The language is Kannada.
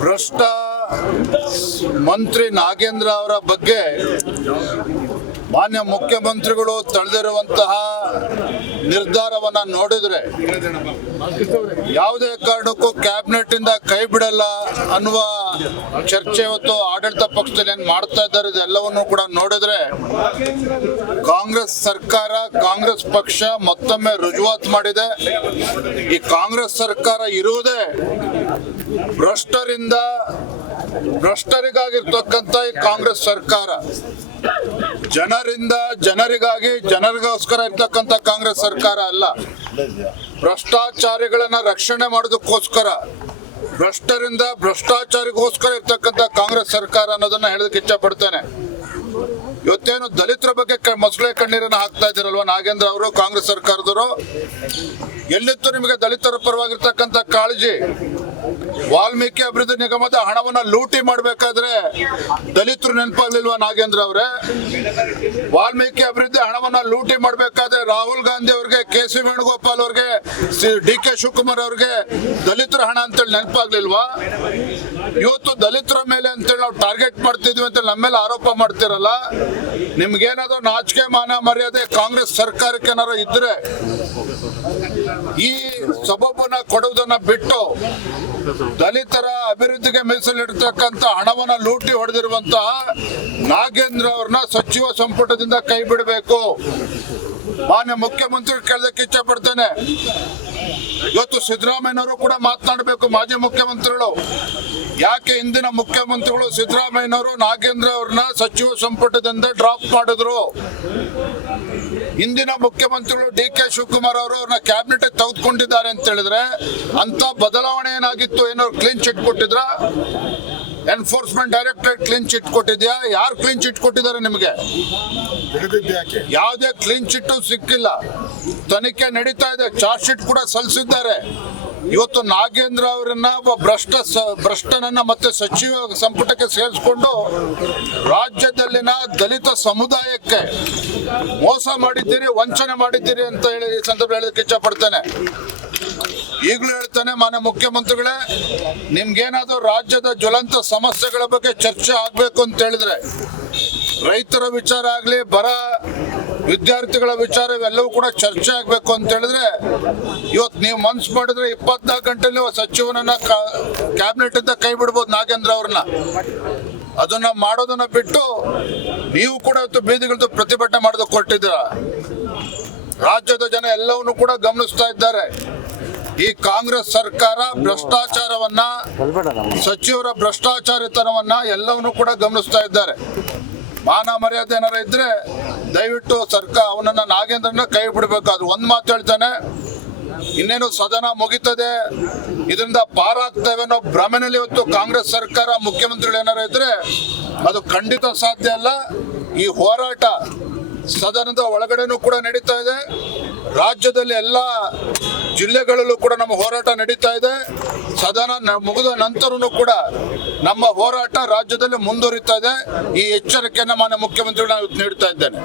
ಭ್ರಷ್ಟ ಮಂತ್ರಿ ನಾಗೇಂದ್ರ ಅವರ ಬಗ್ಗೆ ಮಾನ್ಯ ಮುಖ್ಯಮಂತ್ರಿಗಳು ತಳೆದಿರುವಂತಹ ನಿರ್ಧಾರವನ್ನ ನೋಡಿದ್ರೆ ಯಾವುದೇ ಕಾರಣಕ್ಕೂ ಕ್ಯಾಬಿನೆಟ್ ಇಂದ ಕೈ ಬಿಡಲ್ಲ ಅನ್ನುವ ಚರ್ಚೆ ಇವತ್ತು ಆಡಳಿತ ಪಕ್ಷದಲ್ಲಿ ಏನ್ ಮಾಡ್ತಾ ಇದ್ದಾರೆ ಇದೆಲ್ಲವನ್ನು ಕೂಡ ನೋಡಿದ್ರೆ ಕಾಂಗ್ರೆಸ್ ಸರ್ಕಾರ, ಕಾಂಗ್ರೆಸ್ ಪಕ್ಷ ಮತ್ತೊಮ್ಮೆ ರುಜುವಾತ್ ಮಾಡಿದೆ. ಈ ಕಾಂಗ್ರೆಸ್ ಸರ್ಕಾರ ಇರುವುದೇ ಭ್ರಷ್ಟರಿಗಾಗಿರ್ತಕ್ಕಂಥ ಈ ಕಾಂಗ್ರೆಸ್ ಸರ್ಕಾರ, ಜನರಿಗೋಸ್ಕರ ಇರ್ತಕ್ಕಂಥ ಕಾಂಗ್ರೆಸ್ ಸರ್ಕಾರ ಅಲ್ಲ. ಭ್ರಷ್ಟಾಚಾರಿಗಳನ್ನ ರಕ್ಷಣೆ ಮಾಡೋದಕ್ಕೋಸ್ಕರ, ಭ್ರಷ್ಟಾಚಾರಿಗೋಸ್ಕರ ಇರ್ತಕ್ಕಂಥ ಕಾಂಗ್ರೆಸ್ ಸರ್ಕಾರ ಅನ್ನೋದನ್ನ ಹೇಳೋದಕ್ಕೆ ಇಚ್ಛೆ ಪಡ್ತೇನೆ. ಇವತ್ತೇನು ದಲಿತರ ಬಗ್ಗೆ ಮೊಸಳೆ ಕಣ್ಣೀರನ್ನ ಹಾಕ್ತಾ ಇದ್ದೀರಲ್ವಾ ನಾಗೇಂದ್ರ ಅವರು, ಕಾಂಗ್ರೆಸ್ ಸರ್ಕಾರದವರು? ಎಲ್ಲಿತ್ತು ನಿಮಗೆ ದಲಿತರ ಪರವಾಗಿರ್ತಕ್ಕಂಥ ಕಾಳಜಿ? ವಾಲ್ಮೀಕಿ ಅಭಿವೃದ್ಧಿ ನಿಗಮದ ಹಣವನ್ನ ಲೂಟಿ ಮಾಡಬೇಕಾದ್ರೆ ದಲಿತರು ನೆನಪಾಗ್ಲಿಲ್ವಾ ನಾಗೇಂದ್ರ ಅವರೇ? ವಾಲ್ಮೀಕಿ ಅಭಿವೃದ್ಧಿ ಹಣವನ್ನ ಲೂಟಿ ಮಾಡಬೇಕಾದ್ರೆ ರಾಹುಲ್ ಗಾಂಧಿ ಅವ್ರಿಗೆ, ಕೆ.ಸಿ. ವೇಣುಗೋಪಾಲ್ ಅವ್ರಿಗೆ, ಡಿ.ಕೆ. ಶಿವಕುಮಾರ್ ಅವ್ರಿಗೆ ದಲಿತರ ಹಣ ಅಂತೇಳಿ ನೆನಪಾಗ್ಲಿಲ್ವಾ? ಇವತ್ತು ದಲಿತರ ಮೇಲೆ ಅಂತೇಳಿ ನಾವು ಟಾರ್ಗೆಟ್ ಮಾಡ್ತಿದ್ವಿ ಅಂತ ನಮ್ಮ ಮೇಲೆ ಆರೋಪ ಮಾಡ್ತಿರಲ್ಲ. ನಿಮ್ಗೇನಾದ್ರು ನಾಚಿಕೆ ಮಾನ ಮರ್ಯಾದೆ ಕಾಂಗ್ರೆಸ್ ಸರ್ಕಾರಕ್ಕೆ ಏನಾದ್ರು ಇದ್ರೆ ಈ ಸಬಬನ್ನ ಕೊಡುವುದನ್ನ ಬಿಟ್ಟು ದಲಿತರ ಅಭಿವೃದ್ಧಿಗೆ ಮೀಸಲಿಡ್ತಕ್ಕಂಥ ಹಣವನ್ನ ಲೂಟಿ ಹೊಡೆದಿರುವಂತಹ ನಾಗೇಂದ್ರ ಅವ್ರನ್ನ ಸಚಿವ ಸಂಪುಟದಿಂದ ಕೈ ಬಿಡಬೇಕು. ಮಾನ್ಯ ಮುಖ್ಯಮಂತ್ರಿ ಕೇಳೋದಕ್ಕೆ ಇಚ್ಛೆ ಪಡ್ತೇನೆ. ಇವತ್ತು ಸಿದ್ದರಾಮಯ್ಯನವರು ಕೂಡ ಮಾತನಾಡಬೇಕು, ಮಾಜಿ ಮುಖ್ಯಮಂತ್ರಿಗಳು. ಯಾಕೆ ಹಿಂದಿನ ಮುಖ್ಯಮಂತ್ರಿಗಳು ಸಿದ್ದರಾಮಯ್ಯನವರು ನಾಗೇಂದ್ರ ಅವ್ರನ್ನ ಸಚಿವ ಸಂಪುಟದಿಂದ ಡ್ರಾಪ್ ಮಾಡಿದ್ರು? ಹಿಂದಿನ ಮುಖ್ಯಮಂತ್ರಿಗಳು ಡಿ.ಕೆ. ಶಿವಕುಮಾರ್ ಅವರು ಅವ್ರನ್ನ ಕ್ಯಾಬಿನೆಟ್ ತೆಗೆದುಕೊಂಡಿದ್ದಾರೆ ಅಂತ ಹೇಳಿದ್ರೆ ಅಂತ ಬದಲಾವಣೆ ಏನಾಗಿತ್ತು? ಏನಾದ್ರು ಕ್ಲೀನ್ ಚಿಟ್ ಕೊಟ್ಟಿದ್ರ? ಎನ್ಫೋರ್ಸ್ಮೆಂಟ್ ಡೈರೆಕ್ಟರೇಟ್ ಕ್ಲೀನ್ ಚಿಟ್ ಕೊಟ್ಟಿದ್ಯಾ? ಯಾರು ಕ್ಲೀನ್ ಚಿಟ್ ಕೊಟ್ಟಿದ್ದಾರೆ ನಿಮಗೆ? ಯಾವುದೇ ಕ್ಲೀನ್ ಚಿಟ್ ಸಿಕ್ಕಿಲ್ಲ. ತನಿಖೆ ನಡೀತಾ ಇದೆ, ಚಾರ್ಜ್ ಶೀಟ್ ಕೂಡ ಸಲ್ಲಿಸಿದ್ದಾರೆ. ಇವತ್ತು ನಾಗೇಂದ್ರ ಅವರನ್ನ ಭ್ರಷ್ಟನನ್ನ ಮತ್ತೆ ಸಚಿವ ಸಂಪುಟಕ್ಕೆ ಸೇರಿಸಿಕೊಂಡು ರಾಜ್ಯದಲ್ಲಿನ ದಲಿತ ಸಮುದಾಯಕ್ಕೆ ಮೋಸ ಮಾಡಿದ್ದೀರಿ, ವಂಚನೆ ಮಾಡಿದ್ದೀರಿ ಅಂತ ಹೇಳಿ ಈ ಸಂದರ್ಭ ಹೇಳೋದಕ್ಕೆ ಇಚ್ಛೆ ಪಡ್ತೇನೆ. ಈಗಲೂ ಹೇಳ್ತಾನೆ, ಮಾನ್ಯ ಮುಖ್ಯಮಂತ್ರಿಗಳೇ, ನಿಮ್ಗೇನಾದ್ರೂ ರಾಜ್ಯದ ಜ್ವಲಂತ ಸಮಸ್ಯೆಗಳ ಬಗ್ಗೆ ಚರ್ಚೆ ಆಗ್ಬೇಕು ಅಂತ ಹೇಳಿದ್ರೆ, ರೈತರ ವಿಚಾರ ಆಗ್ಲಿ, ಬರ, ವಿದ್ಯಾರ್ಥಿಗಳ ವಿಚಾರ ಇವೆಲ್ಲವೂ ಕೂಡ ಚರ್ಚೆ ಆಗ್ಬೇಕು ಅಂತ ಹೇಳಿದ್ರೆ ಇವತ್ತು ನೀವು ಮನ್ಸು ಮಾಡಿದ್ರೆ 24 ಗಂಟೆಯಲ್ಲಿ ಸಚಿವನನ್ನ ಕ್ಯಾಬಿನೆಟ್ ಇಂದ ಕೈ ಬಿಡ್ಬೋದು ನಾಗೇಂದ್ರ ಅವ್ರನ್ನ. ಅದನ್ನ ಮಾಡೋದನ್ನ ಬಿಟ್ಟು ನೀವು ಕೂಡ ಇವತ್ತು ಬೀದಿಗಳದ್ದು ಪ್ರತಿಭಟನೆ ಮಾಡೋದಕ್ಕೆ ಕೊಟ್ಟಿದ್ದೀರ. ರಾಜ್ಯದ ಜನ ಎಲ್ಲವನ್ನೂ ಕೂಡ ಗಮನಿಸ್ತಾ ಇದ್ದಾರೆ. ಈ ಕಾಂಗ್ರೆಸ್ ಸರ್ಕಾರ ಭ್ರಷ್ಟಾಚಾರವನ್ನ, ಸಚಿವರ ಭ್ರಷ್ಟಾಚಾರಿತನವನ್ನ ಎಲ್ಲವನ್ನೂ ಕೂಡ ಗಮನಿಸ್ತಾ ಇದ್ದಾರೆ. ಮಾನ ಮರ್ಯಾದೆ ಏನಾರ ಇದ್ರೆ ದಯವಿಟ್ಟು ಸರ್ಕಾರ ಅವನನ್ನ ನಾಗೇಂದ್ರನ ಕೈ ಬಿಡಬೇಕು. ಅದು ಒಂದ್ ಮಾತು ಹೇಳ್ತಾನೆ, ಇನ್ನೇನು ಸದನ ಮುಗಿತದೆ, ಇದರಿಂದ ಪಾರಾಗ್ತೇವೆ ಅನ್ನೋ ಭ್ರಮೆನಲ್ಲಿ ಇವತ್ತು ಕಾಂಗ್ರೆಸ್ ಸರ್ಕಾರ, ಮುಖ್ಯಮಂತ್ರಿಗಳು ಏನಾರ ಇದ್ರೆ ಅದು ಖಂಡಿತ ಸಾಧ್ಯ ಅಲ್ಲ. ಈ ಹೋರಾಟ ಸದನದ ಒಳಗಡೆನೂ ಕೂಡ ನಡೀತಾ ಇದೆ. ರಾಜ್ಯದಲ್ಲಿ ಎಲ್ಲ ಜಿಲ್ಲೆಗಳಲ್ಲೂ ಕೂಡ ನಮ್ಮ ಹೋರಾಟ ನಡೀತಾ ಇದೆ. ಸದನ ಮುಗಿದ ನಂತರನೂ ಕೂಡ ನಮ್ಮ ಹೋರಾಟ ರಾಜ್ಯದಲ್ಲಿ ಮುಂದುವರಿತಾ ಇದೆ. ಈ ಎಚ್ಚರಿಕೆಯನ್ನು ಮಾನ್ಯ ಮುಖ್ಯಮಂತ್ರಿಗಳು ನಾನು ನೀಡ್ತಾ ಇದ್ದೇನೆ.